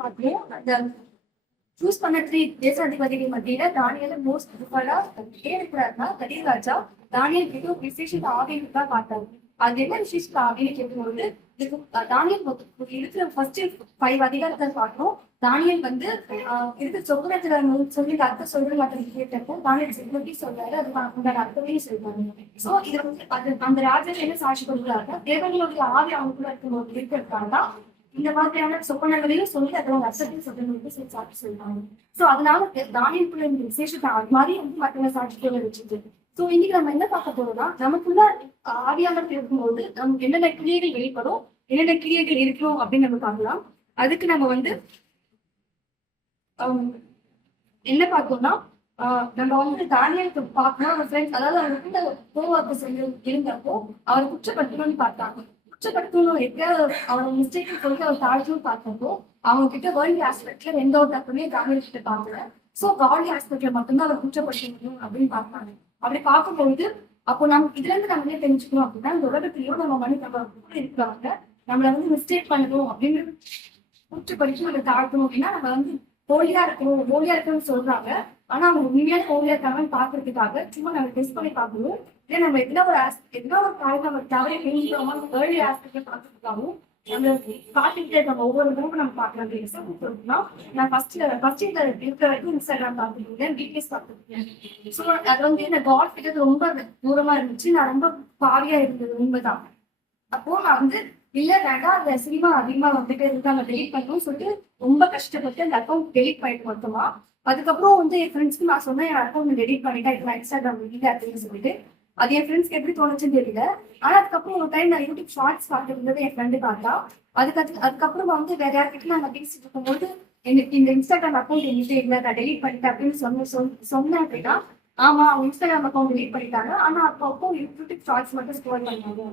பார்ப்போம். அந்த சூஸ் பண்ண 3 தேசாதிபதிகள் மத்தியில தானியேல மோஸ்ட் ப்ரிஃபர்டா ஏன் இருக்கிறாருன்னா, கலீல் ராஜா தானியேல் கிட்ட ஒரு விசேஷத்த ஆவின்னு தான் பார்த்தாரு. அது என்ன விசேஷத்த ஆவின்னு கேட்கும்போது, இதுக்கு தானியேல் இருக்கிற ஃபர்ஸ்ட் 5 அதிகாரத்தை பார்க்கணும். தானியேல் வந்து இருக்கிற சொப்பனத்துல சொல்லி அர்த்தம் சொல்ற மாதிரி கேட்டப்போ தானியேல் செக்யூரிட்டி சொல்றாரு. அதுக்கு உண்டான அர்த்தமே சொல்றாரு. சோ இது வந்து அது அந்த ராஜா என்ன சாட்சி கொடுக்குறாருன்னா, தேவர்களுடைய ஆவி அவங்களுக்குள்ள இருக்கிறதுக்காக இந்த மாதிரியான சொப்பனங்களையும் சொல்லி அதோட அர்த்தத்தையும் சொல்றவங்களுக்கு சாட்சி சொல்றாங்க. சோ அதனால தானியலுக்குள்ள இந்த விசேஷத்தை அது மாதிரி வந்து மற்ற சாட்சிகளை வச்சுட்டு சோ இன்னைக்கு நம்ம என்ன பார்க்க போறோம்னா, நமக்குள்ள ஆவியாளர் இருக்கும்போது நமக்கு என்னென்ன கிரியைகள் வெளிப்படும், என்னென்ன கிரியைகள் இருக்கணும் அப்படின்னு நம்ம பார்க்கலாம். அதுக்கு நம்ம வந்து என்ன பார்த்தோம்னா, நம்ம வந்து தானியலுக்கு பார்க்கணும். அவர் ஃப்ரெண்ட்ஸ் அதாவது அவருக்குள்ள கோவாக்கு செஞ்சு இருந்தப்போ அவர் குற்றப்படுத்தணும்னு பார்த்தாங்க. குற்றப்படுத்தணும் எப்படியாவது அவரோட மிஸ்டேக் சொல்லிட்டு அவர் தாழ்த்தும் பார்த்தப்போ அவங்க கிட்ட வேர்ல்டு ஆஸ்பெக்ட்ல எந்த ஒரு தப்புமே தானியல் கிட்ட பார்க்கல. சோ காட்லி ஆஸ்பெக்ட்ல மட்டும்தான் அவர் குற்றப்படுத்தணும் அப்படின்னு பார்த்தாங்க. அப்படி பார்க்கும்போது அப்போ நம்ம இதுல இருந்து நம்ம என்ன தெரிஞ்சுக்கணும் அப்படின்னா, இந்த உலகத்திலயும் நம்ம நம்ம கூட இருக்கிறவங்க நம்மள வந்து மிஸ்டேக் பண்ணணும் அப்படின்னு குற்றப்படுத்தி நம்ம தாழ்த்தணும் அப்படின்னா நம்ம வந்து ஹோலியா இருக்கணும்னு சொல்றாங்க. ஆனா அவங்க உண்மையான ஹோலியா இருக்காங்கன்னு பாக்குறதுக்காக சும்மா நம்ம டெஸ்ட் பண்ணி பார்க்கணும். இதே நம்ம எதுனா ஒரு காரணம் நம்ம தவறி பேசுறோமா ஏர்லி ஆஸ்பெக்ட்ல பார்க்கறதுக்காகவும் நம்ம பார்த்துக்கிட்டே இருக்க ஒவ்வொரு குரூப் நம்ம பார்க்கலாம். சொல்லுன்னா நான் ஃபர்ஸ்ட் இந்த இருக்கிற வரைக்கும் இன்ஸ்டாகிராம் பார்த்துருக்கேன், பிடிஎஸ் பார்த்துருக்கேன். ஸோ அது வந்து இந்த காட் கிட்ட ரொம்ப தூரமா இருந்துச்சு. நான் ரொம்ப பாவியா இருந்தது உண்மைதான். அப்போ நான் வந்து இல்ல வேண்டாம் அந்த சினிமா அதிகமா வந்துட்டு இருந்து நம்ம டெலிட் பண்ணணும்னு சொல்லிட்டு ரொம்ப கஷ்டப்பட்டு அந்த அக்கௌண்ட் டெலிட் பண்ணிட்டு மொத்தமா. அதுக்கப்புறம் வந்து என் ஃப்ரெண்ட்ஸ்க்கு நான் சொன்னேன் என் அக்கௌண்ட் டெலிட் பண்ணிட்டேன், இப்போ இன்ஸ்டாகிராம் இல்லை அப்படின்னு சொல்லிட்டு. அது என் ஃப்ரெண்ட்ஸ்க்கு எப்படி தோணுச்சுன்னு தெரியல. ஆனா அதுக்கப்புறம் ஒரு டைம் நான் யூடியூப் ஷார்ட்ஸ் பார்த்துட்டு இருந்தது என் ஃப்ரெண்டு பார்த்தா. அதுக்கப்புறம் வந்து வேற யார்கிட்ட நாங்க பேசிட்டு இருக்கும்போது எனக்கு இந்த இன்ஸ்டாகிராம் அக்கௌண்ட் என்கிட்ட இல்லை நான் டெலிட் பண்ணிட்டேன் அப்படின்னு சொன்னேன் அப்படின்னா, ஆமா அவங்க இன்ஸ்டாகிராம் அக்கௌண்ட் டெலிட் பண்ணிட்டாங்க ஆனா அப்போ யூடியூப் ஷார்ட்ஸ் மட்டும் ஸ்டோர் பண்ணாங்க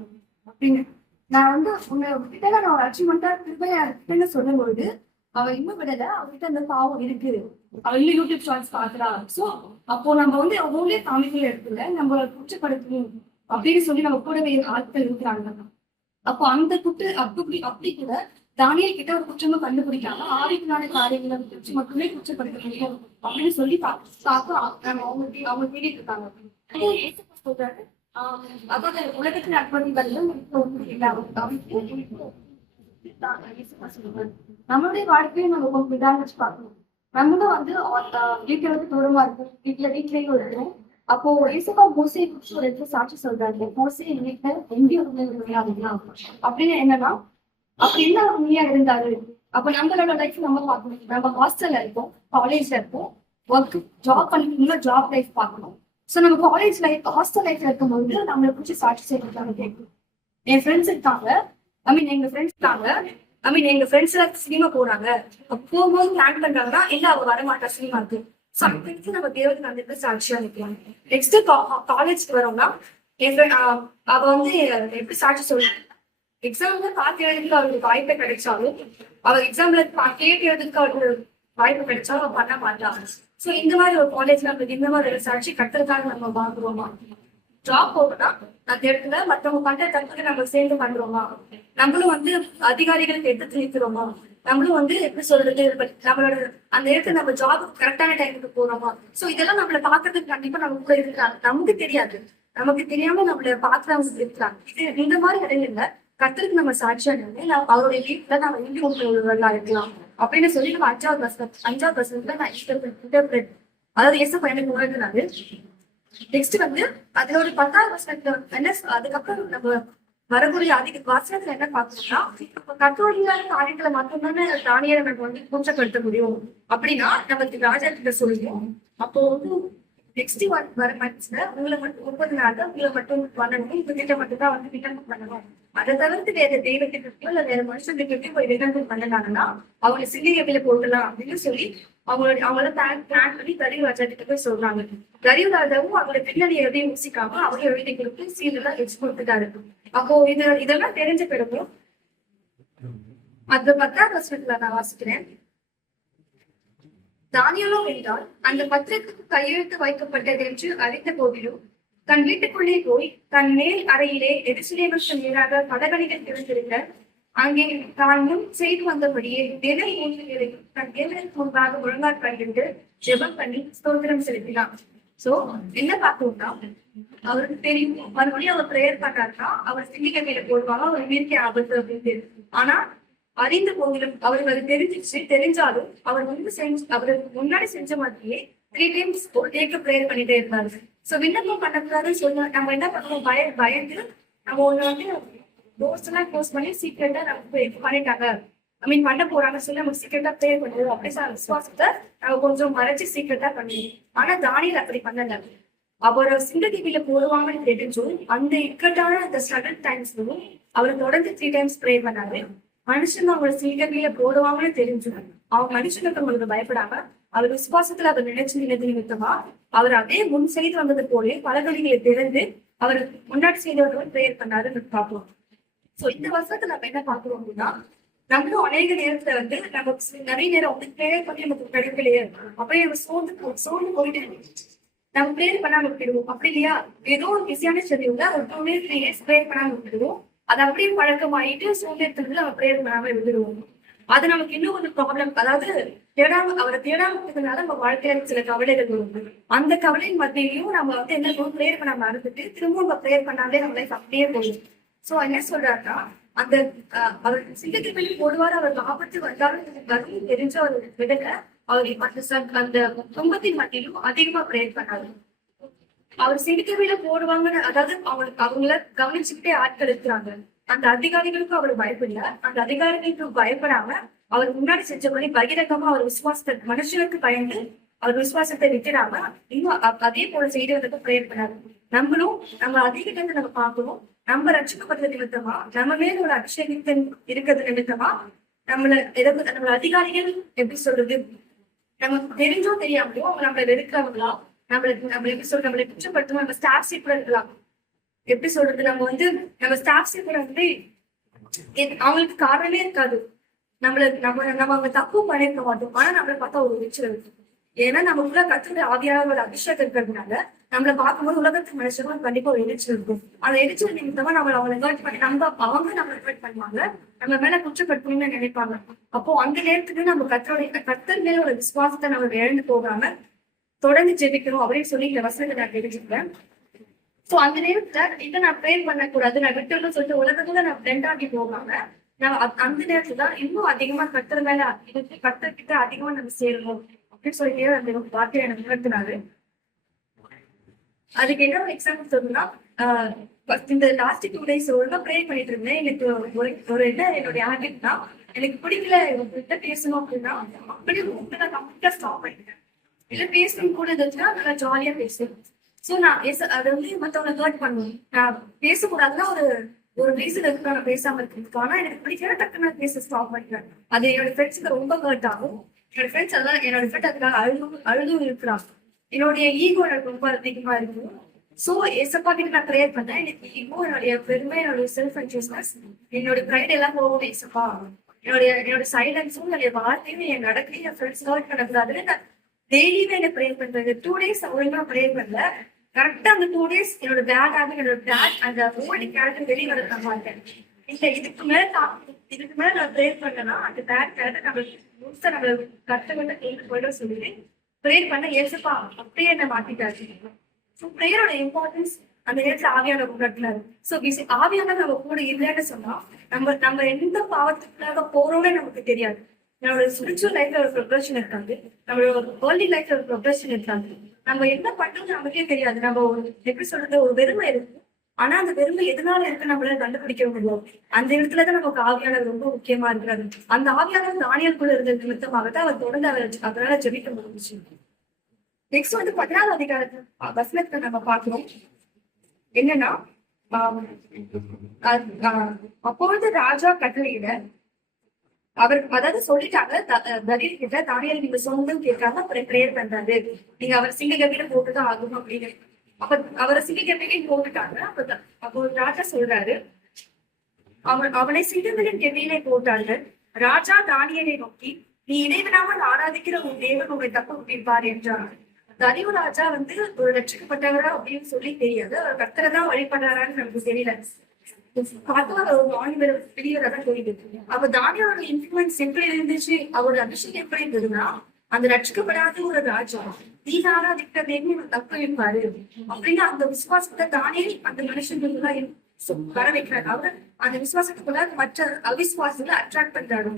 அப்படின்னு. நான் வந்து உங்ககிட்ட நான் ஒரு அச்சீவ்மெண்டா திருப்பையா இருக்குன்னு சொல்லும்போது அவ இன்னும் விடல, அவகிட்ட அந்த பாவம் இருக்கு, அவ இன்னும் யூடியூப் ஷார்ட்ஸ் பாக்குறா. சோ அப்போ நம்ம வந்து ஒவ்வொரு காமிக்கல இருக்குல்ல நம்ம குற்றப்படுத்தணும் அப்படின்னு சொல்லி நம்ம கூடவே ஆட்கள் இருக்கிறாங்க. அப்போ அந்த அப்படி கூட தானியல் கிட்ட ஒரு குற்றமும் கண்டுபிடிக்காம ஆவிக்குள்ளான காரியங்களை வச்சு மட்டுமே குற்றப்படுத்த முடியும் அப்படின்னு சொல்லி அவங்க தேடிட்டு இருக்காங்க. சொல்றாரு அதாவது உலகத்தின் அற்புதங்களும் நம்மளுடைய வாழ்க்கையை நம்ம கொஞ்சம் விடாம வச்சு பார்க்கணும். நம்மளும் வந்து வீட்டுல வந்து தூரமா இருக்கும், வீட்லயும் இருக்கும். அப்போ ஏசப்பா மோசையை குறிச்சு ஒரு இடத்துல சாட்சி சொல்றாரு. மோசே வீட்டுல எங்கேயும் அப்படின்னு என்னன்னா அப்படி என்ன உண்மையா இருந்தாரு. அப்ப நம்மளோட லைஃப் நம்ம பார்க்கணும். நம்ம ஹாஸ்டல்ல இருக்கோம், காலேஜ்ல இருக்கோம், ஒர்க் ஜாப் பண்ணிட்டு ஜாப் லைஃப் பார்க்கணும். சோ நம்ம காலேஜ் லைஃப் ஹாஸ்டல் லைஃப்ல இருக்கும்போது நம்மளை பிடிச்சி சாட்சி செய்யறாங்க கேட்கும். என் ஃப்ரெண்ட்ஸ் இருக்காங்க, எங்க ஃப்ரெண்ட்ஸ் எல்லாம் சினிமா போறாங்க, போகும்போது பிளான் பண்றாங்கன்னா இல்ல அவங்க வரமாட்டா சினிமாக்கு. சோ அப்படி நம்ம தேவதுக்கு அந்த சாட்சியா நிற்கலாம். நெக்ஸ்ட் காலேஜ்க்கு வரோம்னா அவ வந்து எப்படி சாட்சி சொல்லுவாங்க, எக்ஸாம்ல பார்த்து எழுதுக்கு அவருக்கு வாய்ப்பை கிடைச்சாலும் அவர் எக்ஸாம்ல கேட்டு எழுதுக்கு அவருக்கு வாய்ப்பு கிடைச்சாலும் அவ பண்ண மாட்டாங்க. சோ இந்த மாதிரி ஒரு காலேஜ்ல நம்மளுக்கு இந்த மாதிரி ஒரு சாட்சி கட்டுறதுக்காக நம்ம வாங்குறோமா, ஜாப் போகணும்னா அந்த இடத்துல மற்றவங்க பண்ற தப்புக்கு நம்ம சேர்ந்து பண்றோமா, நம்மளும் வந்து அதிகாரிகளுக்கு எடுத்து நிற்கிறோமா, நம்மளும் வந்து எப்படி சொல்றது நம்மளோட அந்த இடத்துல நம்ம ஜாப் கரெக்டான டைமுக்கு போறோமா. சோ இதெல்லாம் நம்மள பாக்குறதுக்கு கண்டிப்பா நம்ம கூட இருக்கிறாங்க. நமக்கு தெரியாது, நமக்கு தெரியாம நம்மள பாக்குறவங்க இருக்கிறாங்க. இது இந்த மாதிரி இடங்கள்ல கர்த்தருக்கு நம்ம சாட்சியா நின்று அவருடைய வீட்டுல நம்ம இந்தியா இருக்கலாம் அப்படின்னு சொல்லி நம்ம 5வது வசனத்துல நான் இன்டர்பிரேட் அதாவது எஸ் பையனுக்கு உணர்ந்தாரு. நெக்ஸ்ட் வந்து அதுல ஒரு 10வது வசனத்துல என்ன அதுக்கப்புறம் நம்ம வரக்கூடிய வசனத்துல என்ன பார்க்கணும்னா, கத்தோலிக்கான காரியங்களை மட்டும்தானே தானியேலை நம்ம வந்து குற்றப்படுத்த முடியும் அப்படின்னா நம்ம ராஜா கிட்ட சொல்லுவோம். அப்போ வந்து நெக்ஸ்ட் வர மந்த்ஸ்ல உங்களை மட்டும் 30 நாள் தான் உங்களை மட்டும் பண்ணணும், உங்க கிட்ட மட்டும் தான் வந்து விண்ணப்பம் பண்ணணும். அதை தவிர்த்து வேற தெய்வத்திற்கு இல்ல வேற மனுஷங்களுக்கு போய் விண்ணப்பம் பண்ணலாங்கன்னா அவங்க சில்லியவில போடலாம் அப்படின்னு சொல்லி அவங்கள பிளான் பண்ணி கரீவ் ராஜா கிட்ட போய் சொல்றாங்க. கரீவ் ராஜாவும் அவங்களோட பின்னணி எதையும் யோசிக்காம அவங்க எழுதி கொடுத்து சீலெல்லாம் வச்சு கொடுத்துட்டாரு. அப்போ இதெல்லாம் தெரிஞ்ச பிறகு அந்த 10வது வசனத்துல நான் வாசிக்கிறேன். தானியேலோ என்றால் அந்த பத்திரத்துக்கு கையெழுத்து வைக்கப்பட்டது என்று அறிந்த போதிலும் தன் வீட்டுக்குள்ளே போய் தன் மேல் அறையிலே எருசலேமுக்கு நேராக பலகணிகள் திறந்திருந்த அங்கே தானும் செய்து வந்தபடியே தினம் 3 வேளையும் தன் தேவனுக்கு முன்பாக முழங்கால் கண்டிட்டு ஜெபம் பண்ணி ஸ்தோத்திரம் செலுத்தினான். சோ என்ன பார்த்தோம்னா, அவருக்கு தெரியும் மறுபடியும் அவர் பிரேயர் பண்றாருன்னா அவர் சிங்கிக்கமையில போடுவாங்க, அவர் வீட்டுக்கு ஆபத்து அப்படின்னு தெரியும். ஆனா அறிந்த போதிலும் அவருக்கு அது தெரிஞ்சிச்சு. தெரிஞ்சாலும் அவர் அவருக்கு முன்னாடி செஞ்ச மாதிரியே 3 டைம்ஸ் ஒரு டேக்கு பிரேயர் பண்ணிட்டே இருந்தாரு. சோ விண்ணப்பம் பண்ணக்கூடாதுன்னு சொல்ல நம்ம என்ன பண்ணுவோம், பயந்து நம்ம ஒண்ணு வந்து டோர்ஸ் எல்லாம் க்ளோஸ் பண்ணி சீக்கிரட்டா நம்ம பண்ணிட்டாங்க, ஐ மீன் பண்ண போறாங்க சொல்லி நம்ம சீக்கிரட்டா ப்ரேயர் பண்ணுவோம். அப்படி விசுவாசத்தை நம்ம கொஞ்சம் மறைச்சு சீக்கிரட்டா பண்ணுவோம். ஆனா தானியேல் அப்படி பண்ணல. அவர் சிங்கடிவில போடுவாங்கன்னு தெரிஞ்சும் அந்த இக்கட்டான அந்த ஸ்ட்ரகிள் டைம்ஸ்லும் அவர் தொடர்ந்து 3 டைம்ஸ் ப்ரே பண்ணாரு. மனுஷங்க அவங்க சிங்கடிவில போடுவாங்கன்னு தெரிஞ்சும் அவங்க மனுஷனுக்கு அவங்களுக்கு பயப்படாம அவர் விசுவாசத்துல அவர் நினைச்சு நிமித்தமா அவர் அதே முன் செய்து வந்தது போல பல வழிகளை திறந்து அவர் முன்னாடி செய்தவர்கள் ப்ரேயர் பண்ணாருன்னு பார்ப்போம். சோ இந்த வருஷத்துல நம்ம என்ன பாக்குறோம் அப்படின்னா, நம்மளும் அநேக நேரத்துல வந்து நமக்கு நிறைய நேரம் வந்து ப்ரேயர் பண்ணி நமக்கு கிடைக்கலையே அப்படியே நம்ம சோர்ந்து போயிட்டு நம்ம ப்ரேயர் பண்ணாம விட்டுடுவோம். அப்படி இல்லையா, ஏதோ ஒரு பிஸியான ஷெட்யூல்ல ஒரு 2 days 3 days ப்ரேயர் பண்ணாம விட்டுடுவோம். அது அப்படியே பழக்கமாயிட்டு சோம்பேறித்தனத்துல நம்ம ப்ரேயர் பண்ணாம விட்டுடுவோம். அது நமக்கு இன்னும் ஒரு ப்ராப்ளம். அதாவது அவரை தேடாம நம்ம வாழ்க்கையில சில கவலைகள் வரும். அந்த கவலையின் மத்தியிலையும் நம்ம வந்து என்ன ப்ரேயர் பண்ண மறந்துட்டு திரும்ப நம்ம ப்ரேயர் பண்ணாலே நம்ம லைஃப் அப்படியே போகும். சோ என்ன சொல்றாருன்னா, அந்த அவர் சிங்கத்தின் போடுவார், அவர் ஆபத்து வந்தாலும் தெரிஞ்ச ஒரு விடல அவர் அந்த துன்பத்தின் மத்தியிலும் அதிகமா ப்ரேயர் பண்ணாரு. அவர் சிங்கத்தின் போடுவாங்கன்னு, அதாவது அவங்கள கவனிச்சுக்கிட்டே ஆட்கள் இருக்கிறாங்க. அந்த அதிகாரிகளுக்கும் அவர் பயப்படல. அந்த அதிகாரிகளுக்கு பயப்படாம அவர் முன்னாடி செஞ்சபடி பகிரங்கமா அவர் விசுவாசத்தை மனுஷனுக்கு பயந்து அவர் விசுவாசத்தை விட்டுடாம இன்னும் அதே போல செய்யறதுக்கு ப்ரேயர் பண்ணாரு. நம்மளும் நம்ம அதிகிட்ட நம்ம பார்க்கணும். நம்ம ரட்சிக்கப்படுறது நிமித்தமா நம்ம மேல ஒரு அபிஷேகத்தின் இருக்கிறது நிமித்தமா நம்மள அதிகாரிகள் எப்படி சொல்றது, நமக்கு தெரிஞ்சோ தெரியாமலோ அவங்க நம்மள வெறுக்கிறவங்களா, நம்ம எப்படி சொல்றது, நம்மளை குற்றப்படுத்தணும். நம்ம ஸ்டாஃப் சீட் கூட இருக்கலாம். எப்படி சொல்றது, நம்ம ஸ்டாஃப் சீட் கூட வந்து அவங்களுக்கு காரணமே இருக்காது. நம்ம அவங்க தப்பு பண்ணிருக்க மாட்டோம். ஆனா நம்மளை பார்த்தா ஒரு எரிச்சல் இருக்கு. ஏன்னா நமக்குள்ள கத்துடைய ஆவியானவர் அபிஷேகம் இருக்கிறதுனால நம்மளை பார்க்கும்போது உலகத்துக்கு மனுஷங்களும் கண்டிப்பா ஒரு எரிச்சல் இருக்கும். அந்த எரிச்சல் நிமித்தமா அவங்க இன்வைட் பண்ணி அவங்க நம்ம இன்வைட் பண்ணுவாங்க, நம்ம மேல குற்றப்படுத்தணும்னு நினைப்பாங்க. அப்போ அந்த நேரத்துக்கு நம்ம கத்தர் மேல ஒரு விசுவாசத்தை நம்ம இழந்து போகாம தொடர்ந்து ஜெபிக்கணும் அப்படின்னு சொல்லி இந்த வசனத்தை நான் தெரிஞ்சுக்கிறேன். சோ அந்த நேரத்துல இதை நான் ப்ரேயர் பண்ணக்கூடாது, நான் விட்டுன்னு சொல்லிட்டு உலகத்துல நான் பிளண்ட் ஆகி போகாம நான் அந்த நேரத்துல தான் இன்னும் அதிகமா கத்தர் மேல கத்தர்கிட்ட அதிகமா நம்ம சேரணும் அப்படின்னு சொல்லிட்டு அந்த வார்த்தையை எனக்கு உணர்த்தினாரு. அதுக்கு என்ன ஒரு எக்ஸாம்பிள் சொல்லணும்னா, இந்த லாஸ்ட் 2 days ஒழுங்கா ப்ரே பண்ணிட்டு இருந்தேன். எனக்கு ஒரு என்ன என்னுடைய ஹேபிட்னா, எனக்கு பிடிக்கல கிட்ட பேசணும் அப்படின்னா அப்படியே நான் கம்ப்ளீட்டா ஸ்டாப் பண்ணிட்டேன். இல்ல பேசணும் கூட இருந்துச்சுன்னா நல்லா ஜாலியா பேசுவேன். சோ நான் அதை வந்து மத்தவங்க ஹர்ட் பண்ணுவேன். நான் பேசக்கூடாதுன்னா ஒரு ரீசன் இருக்கு நான் பேசாம இருக்கிறதுக்கு. ஆனா எனக்கு பிடிக்கல, டக்குன்னு பேச ஸ்டாப் பண்ணிட்டேன். அது என்னோட ஃப்ரெண்ட்ஸுக்கு ரொம்ப ஹர்ட் ஆகும். என்னோட ஃப்ரெண்ட்ஸ் அதெல்லாம் என்னோட ஃப்ரெண்ட் அதுக்காக அழுதும் இருக்கிறாங்க. என்னுடைய ஈகோ எனக்கு ரொம்ப அதிகமா இருக்கு. சோ ஏசப்பா கிட்ட நான் ப்ரேயர் பண்ணேன். எனக்கு ஈகோ, என்னுடைய பெருமை, என்னுடைய செல்ஃப் கான்ஷியஸ்னஸ், என்னோட ப்ரைட் எல்லாம் போகும். ஏசப்பா என்னோட சைலன்ஸும் என்னுடைய வார்த்தையும் என் நடக்கையும் என் ஃப்ரெண்ட்ஸ் ஹர்ட் பண்ணக்கூடாதுன்னு நான் டெய்லியுமே என்ன ப்ரேயர் பண்றது. 2 days ஒழுங்கா ப்ரேயர் பண்ணல. கரெக்டா அந்த 2 days என்னோட பேட் ஹேபிட், என்னோட பேட் அந்த ஓல்டு கேரக்டர் வெளியே வர மாட்டேன். இதுக்கு மேல நான் ப்ரேயர் பண்ணேன்னா அந்த பேட் கேரக்டர் நம்ம கஷ்டப்பட்டு கேட்டு போயிட சொல்லி ப்ரேயர் பண்ண ஏசப்பா அப்படியே என்ன மாத்திட்டாரு. ஸோ ப்ரேயரோட இம்பார்ட்டன்ஸ் அந்த நேரத்துல ஆவியான உணர்த்தினாரு. ஸோ ஆவியான நம்ம கூட இல்லைன்னு சொன்னா நம்ம எந்த பாவத்துக்காக போறோம்னே நமக்கு தெரியாது. நம்மளோட ஸ்பிரிச்சுவல் லைஃப்ல ஒரு ப்ரொக்ரஷன் இருக்காது, நம்மளோட வேர்ல்டி லைஃப்ல ஒரு ப்ரொக்ரஷன் இருக்காது. நம்ம என்ன பண்றது நமக்கே தெரியாது. நம்ம எப்படி சொல்றது, ஒரு வெறுமை இருக்கு. ஆனா அந்த வெறுமை எதனால இருக்கு நம்மளால கண்டுபிடிக்க முடியும். அந்த இடத்துலதான் நமக்கு ஆவியானவர் ரொம்ப முக்கியமா இருக்கிறாரு. அந்த ஆவியானவர் தானியலுக்குள்ள இருந்தது நிமித்தமாகத்தான் அவர் தொடர்ந்து அதனால ஜெபிக்க முடிஞ்சிச்சு. நெக்ஸ்ட் வந்து 14வது அதிகாரத்து வசனத்தை நம்ம பார்க்கிறோம். என்னன்னா, அப்பொழுது ராஜா கட்டளையிட அவர் அதாவது சொல்லிட்டாங்க தரியல் கிட்ட, தானியல் நீங்க சொந்தம் கேட்காம அப்புறம் ப்ரேயர் பண்றாரு, நீங்க அவர் சிங்க கவியில போட்டுதான் ஆகும் அப்படின்னு. அப்ப அவரை சிங்க கவியிலையும் போட்டுட்டாங்க. அப்போ ராஜா சொல்றாரு, அவனை சிங்கங்களின் கெவியிலே போட்டார்கள். ராஜா தானியலை நோக்கி, நீ இடைவிடாமல் ஆராதிக்கிற உன் தேவன் உங்களை தப்பு விட்டிருப்பார் என்றார். தரியு ராஜா வந்து ஒரு ரட்சிக்கப்பட்டவரா அப்படின்னு சொல்லி தெரியாது, அவர் கர்த்தரை தான் வழிபடுறாரான்னு நமக்கு தெரியல. பார்த்தா ஒரு ஆணிவேர் பெரியவராக தான் போயிட்டு இருக்கு. அப்ப தானியோட இன்ஃபுளுன்ஸ் எப்படி இருந்துச்சு, அவரோட அபிஷேகம் எப்படி இருந்ததுன்னா, அந்த ரட்சிக்கப்படாத ஒரு ராஜா நீங்க ஆராதிக்கிற தேவன் தப்பு என்பாரு அப்படின்னு அந்த விசுவாசத்தை தானே அந்த மனுஷங்களுக்குள்ள வர வைக்கிறாரு. அவர் அந்த விசுவாசத்துக்குள்ள மற்ற அவிசுவாசங்களை அட்ராக்ட் பண்றாரு.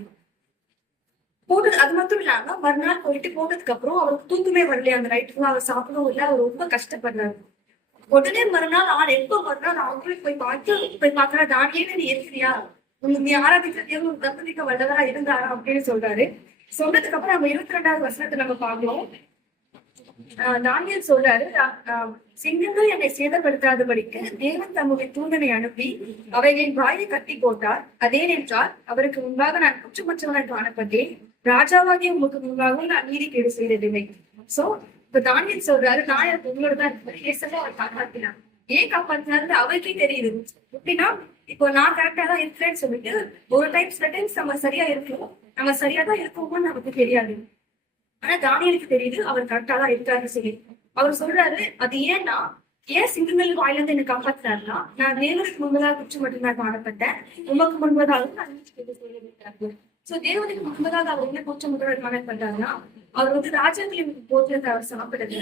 போட்டது அது மட்டும் இல்லாம மறுநாள் போயிட்டு போனதுக்கு அப்புறம் அவருக்கு தூக்கமே வரலையா, அந்த நைட்டுக்குள்ள அவர் சாப்பிடவும் இல்லை, அவர் ரொம்ப கஷ்டப்படுறாரு. உடனே மறுநாள் எப்ப மறுநாள் அவங்களுக்கு போய் பாக்குறா, தானியே நீ இருக்கிறியா, நீ ஆராதிக்கிறதே ஒரு தப்புனிக்க வல்லவரா இருந்தாரா அப்படின்னு சொல்றாரு. சொன்னதுக்கு அப்புறம் நம்ம 22வது வசனத்தை நம்ம பார்க்கிறோம். தானியல் சொல்றாரு, சிங்கங்கள் என்னை சேதப்படுத்தாதபடிக்கு தேவன் தம்முடைய தூதனை அனுப்பி அவைகளின் வாயை கட்டி போட்டார். அதேனென்றால் அவருக்கு முன்பாக நான் குற்றமற்றவனாய் காணப்பட்டேன், ராஜாவாகிய உங்களுக்கு முன்பாகவும் நான் நீதி கேடு செய்ததில்லை. சோ இப்ப தானியல் சொல்றாரு, நான் எனக்கு உங்களோட தான் இருப்பேன், அவர் காப்பாத்தினார். ஏன் காப்பாத்தினாரு அவருக்கே தெரியுது. எப்படின்னா இப்போ நான் கரெக்டா தான் இருக்கிறேன்னு சொல்லிட்டு ஒரு டைம் சில டைம்ஸ் நம்ம சரியா இருக்கோம், நம்ம சரியா தான் இருக்கோமோன்னு நமக்கு தெரியாது. ஆனா தானியலுக்கு தெரியுது அவர் கரெக்டா தான் இருக்காருன்னு சொல்லி. அவர் சொல்றாரு, அது ஏன்னா ஏன் சிங்கங்கள் வாயிலிருந்து என்னை காப்பாத்தினாருன்னா, நான் தேவனுக்கு முன்பதாக குற்றம் மட்டும்தான் காணப்பட்டேன், உமக்கு முன்பதாக நான் செய்திருக்கிறார்கள். சோ தேவனுக்கு முன்பதாக அவர் என்ன குற்றம் முதல்வர் காணப்பட்டாருன்னா, அவர் வந்து ராஜாக்களின் போட்டில அவர் சாப்பிடுறது.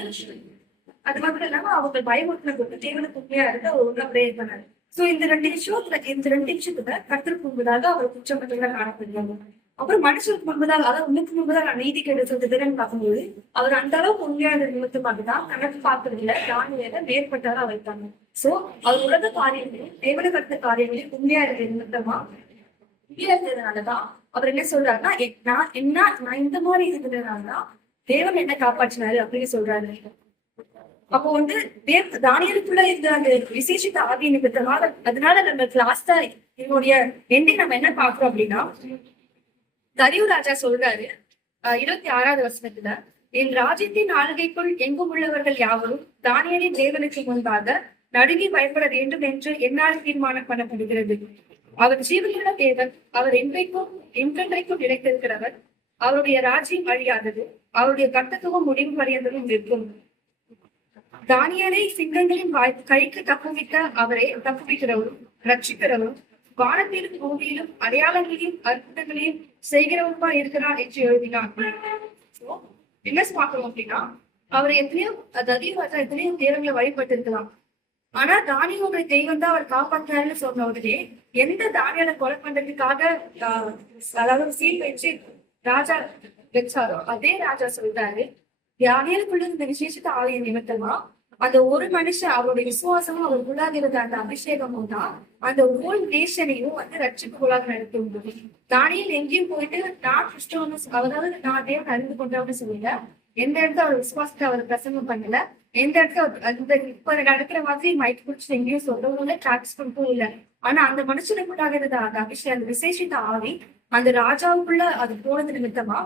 அது மட்டும் இல்லாம அவங்க பயமுறுத்தின போட்டு தேவனுக்கு உண்மையா இருந்து அவர் ஒழுங்கா பிரேயர் பண்ணாரு. சோ இந்த ரெண்டு விஷயத்துல கர்த்தருக்கு முன்பதாக அவர் குற்றம் மட்டும்தான் காணப்படுறாங்க. அப்புறம் மனுஷனுக்கு முன்பதாக, அதாவது உனக்கு முன்பதாக நீதி கெடுத்ததுன்னு பார்க்கும்போது அவர் அந்த அளவுக்கு உண்மையான நிமித்தமாகதான் கணக்கு பார்க்கறது இல்ல, தானியேல மேற்பட்டதா வைத்தாங்க. சோ அவர் உலக காரியங்களையும் தேவன கருத்த காரியங்களையும் உண்மையா இருந்த நிமித்தமா உண்மையா இருந்ததுனாலதான் அவர் என்ன சொல்றாருன்னா, நான் இந்த மாதிரி இருந்ததுனாலதான் தேவன் என்ன காப்பாற்றினாரு அப்படின்னு சொல்றாரு. அப்போ வந்து தானியலுக்குள்ள இருந்த அந்த விசேஷித்த ஆவி நிமித்தமாக, அதனால நம்ம லாஸ்டா என்னுடைய எண்டை நம்ம என்ன பாக்குறோம் அப்படின்னா, தரியு ராஜா சொல்றாரு 26வது வசனத்துல, என் ராஜ்யத்தின் ஆளுகைக்குள் எங்கும் உள்ளவர்கள் யாவரும் தானியலின் தேவனுக்கு முன்பாக நடுங்கி பயப்பட வேண்டும் என்று என்னால் தீர்மானம் பண்ணப்படுகிறது. அவர் ஜீவனுள்ள தேவன், அவர் என்றென்றைக்கும் நிலைத்திருக்கிறவர், அவருடைய ராஜ்யம் அழியாதது, அவருடைய கர்த்தத்துவம் முடிவு வரையதும் இருக்கும். தானியலை சிங்கங்களின் கைக்கு தப்புவிக்க அவரை தப்புவிக்கிறவரும் ரட்சிக்கிறவரும் வானத்திலும் பூமியிலும் அடையாளங்களையும் அற்புதங்களையும் செய்கிறவருமா இருக்கிறார் என்று எழுதினார். என்ன பார்க்கணும் அப்படின்னா, அவர் எத்தனையோ தேவங்களை வழிபட்டு இருக்கலாம். ஆனா தானியோட தெய்வம் தான் அவர் காப்பாற்றாருன்னு சொன்ன உடனே எந்த தானியால கொலை பண்றதுக்காக அதாவது சீல் வச்சு ராஜா வச்சாரோ அதே ராஜா சொல்றாரு, தானியலுக்குள்ள இந்த விசேஷத்தை ஆலய நிமித்தமா அந்த ஒரு மனுஷன் அவருடைய விசுவாசமும் அவர் உள்ளாகிறது அந்த அபிஷேகமும் தான் அந்த ஹோல் நேஷனையும் வந்து ரட்சிப்புகளாக நடத்தி உண்டு. தானியல் எங்கேயும் போயிட்டு நான் கிறிஸ்தவன்னு, அதாவது நான் தேவன் அறிந்து கொண்டவன்னு சொல்லல, எந்த இடத்துல அவர் விசுவாசத்தை அவர் பிரசங்கம் பண்ணல, எந்த இடத்துல அந்த இப்ப நடக்கிற மாதிரி மைக் குடிச்சு எங்கேயும் சொல்லவும் இல்லை, பிராக்டிஸ் பண்ணவும் இல்லை. ஆனா அந்த மனுஷனுக்குள்ளாக இருந்த அந்த அபிஷேகம், அந்த விசேஷித்த ஆவி அந்த ராஜாவுக்குள்ள அது போனது நிமித்தமா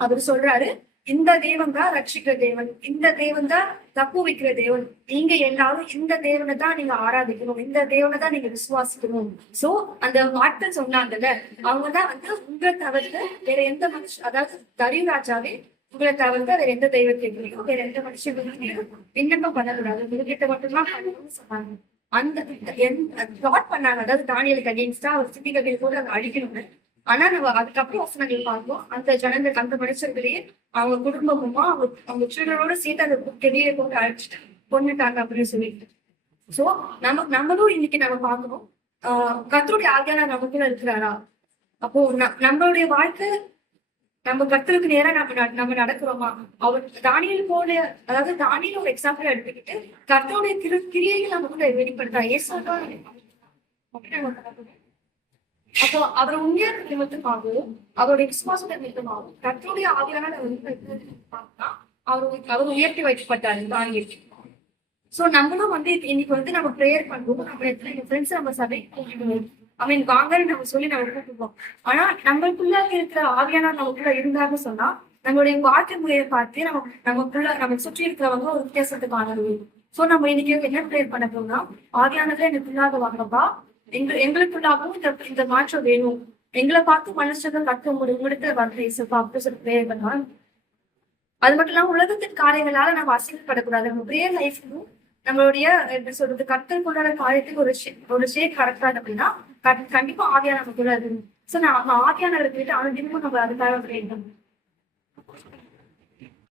அவர் சொல்றாரு, இந்த தேவன் தான் ரட்சிக்கிற தேவன், இந்த தேவன் தான் தப்பு வைக்கிற தேவன், நீங்க எல்லாரும் இந்த தேவனை தான் நீங்க ஆராதிக்கணும், இந்த தேவனை தான் நீங்க விசுவாசிக்கணும். சோ அந்த வார்த்தை சொன்னாங்கல்ல, அவங்கதான் வந்து உங்களை தவிர்த்து வேற எந்த மனுஷன், அதாவது தரியு ராஜாவே உங்களை தவிர்த்து வேற எந்த தெய்வத்தையும் வேற எந்த மனுஷங்களும் விண்ணப்பம் பண்ணக்கூடாது, உங்ககிட்ட மட்டும்தான் பண்ணணும்னு சொன்னாங்க. அந்த தாட் பண்ணாங்க, அதாவது தானியலுக்கு அகேன்ஸ்டா அவர் சித்திகள் கூட அதை அழிக்கணும்னு. ஆனா நம்ம அதுக்கப்புறம் வசனங்கள் பார்ப்போம், அந்த ஜனங்கள் அந்த மனுஷர்களையே அவங்க குடும்பமுமா அவங்க சில்ட்ரனோட சேர்த்து அந்த கெடியை போட்டு அழைச்சிட்டு கொண்டுட்டாங்க அப்படின்னு சொல்லிட்டு. சோ நம்மளும் இன்னைக்கு நம்ம பார்க்கணும், கர்த்தருடைய ஆவியான நமக்குள்ள இருக்கிறாரா? அப்போ நம்மளுடைய வாழ்க்கை நம்ம கர்த்தருக்கு நேரா நம்ம நடக்கிறோமா? அவர் தானியல் போல, அதாவது தானியல் ஒரு எக்ஸாம்பிள் எடுத்துக்கிட்டு கர்த்தருடைய கிரியைகள் நமக்குள்ள வெளிப்படுத்தா அப்போ அவர் உண்மையான நிமித்தமாகவும் அவருடைய விசுவாசத்தை நிமித்தமாகவும் கர்த்தருடைய ஆவியான அவர் உயர்த்தி வைக்கப்பட்டாரு தானியல். சோ நம்மளும் வந்து இன்னைக்கு வந்து நம்ம ப்ரேயர் பண்ணுவோம், நம்ம எத்தனை ஃப்ரெண்ட்ஸ் நம்ம சபைக்கு கூப்பிடுவோம், வாங்கன்னு நம்ம சொல்லி நம்ம கூப்பிடுவோம். ஆனா நம்மளுக்குள்ள இருக்கிற ஆவியான நமக்குள்ள இருந்தாருன்னு சொன்னா நம்மளுடைய வாழ்க்கை முறையை பார்த்து நம்ம சுற்றி இருக்கிறவங்க ஒரு வித்தியாசத்தை காணவே. சோ நம்ம இன்னைக்கு என்ன ப்ரேயர் பண்ண போறோம்னா, ஆவியானதுல எனக்குள்ளாக வாங்கப்பா, எங்களுக்குள்ளாகவும் இந்த மாற்றம் வேணும், எங்களை பார்த்து மனுஷர்கள் கட்ட முடித்த வரப்பா அப்படி சொல்லி ப்ரேயர் பண்ணலாம். அது மட்டும் இல்லாம உலகத்தின் காரியங்களால நம்ம அசிங்கப்படக்கூடாது, நம்ம ப்ரேயர் லைஃப்லும் நம்மளுடைய எப்படி சொல்றது கத்தல் கொண்டாட காரியத்துக்கு ஒரு ஷேக் கரெக்டா அப்படின்னா கண்டிப்பா ஆவியா நமக்குள்ள இருக்கு. சோ நம்ம ஆவியானவர்கிட்ட அவன் தினமும் நம்ம அதுக்காக வேண்டும்.